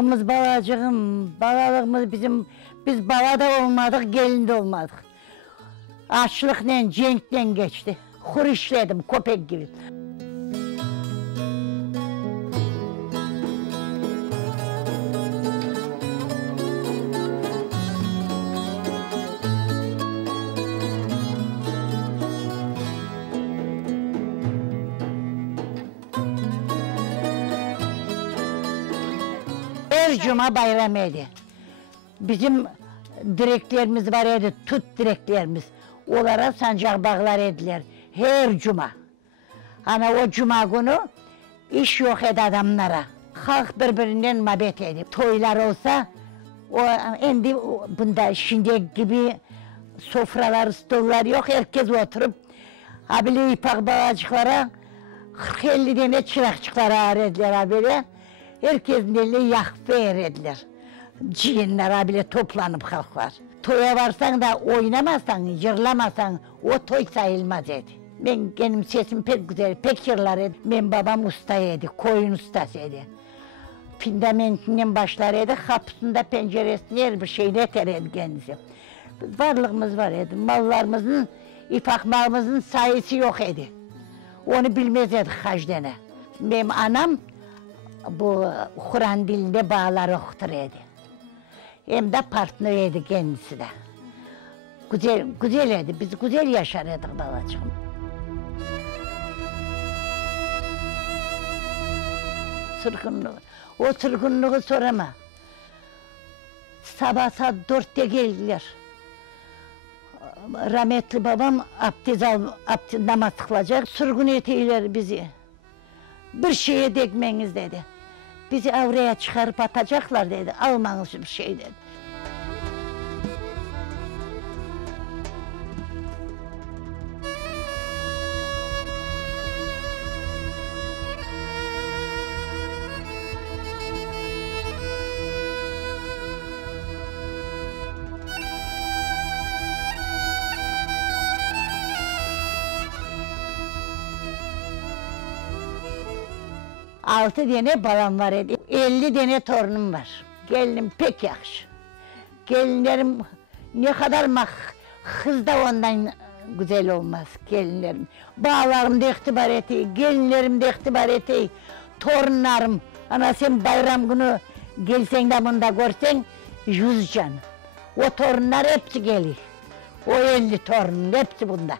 Balalığımız balacığım, balalığımız biz bala da olmadık, gelin de olmadık. Açlıkla, cenkle geçti. Kur işledim, köpek gibi. Her cuma bayram idi. Bizim direklerimiz var idi, tut direklerimiz. Onlara sancak bağlar ediler her cuma. Hani o cuma günü iş yok edi adamlara. Halk birbirinden mabet edip toylar olsa o endi bunda şimdi gibi sofralar, stollar yok. Herkes oturup abile ipak bağacıklara 40-50 tane çırakçıklara arediler abile. Herkesin eline yakıp verirdiler. Ciğinler abile toplanıp halklar. Toya varsan da oynamazsan, yırlamasan o toy sayılmaz dedi. Ben benim sesim pek güzel, pek yırlar idi. Benim babam ustaydı, koyun ustasıydı. Fundamentinden başlarıydı, kapısında penceresinde her bir şeyle teredi kendisi. Varlığımız var idi, mallarımızın, ifak malımızın sayısı yok idi. Onu bilmez idik kaç tane. Benim anam bu Kur'an dilinde bağlar okuturdu. Hem de partneriydi kendisi de. Güzel idi, biz güzel yaşardık babacığım. Sırgınlığı, o sırgınlığı sorama. Sabah saat 4'te geldiler. Rahmetli babam abdest namaz kılacak, sürgün ettiler bizi. Bir şeye dekmeniz dedi. Bizi avraya çıkarıp atacaklar dedi, almanız bir şey dedi. Altı tane balam var idi, 50 tane torunum var. Gelinim pek yakış. Gelinlerim ne kadar kız da ondan güzel olmaz gelinlerim. Bağlarım da iktibar etti, gelinlerim de iktibar etti, torunlarım. Ana sen bayram günü gelsen de bunda görsen 100 can. O torunlar hepsi gelir. O 50 torunun hepsi bunda.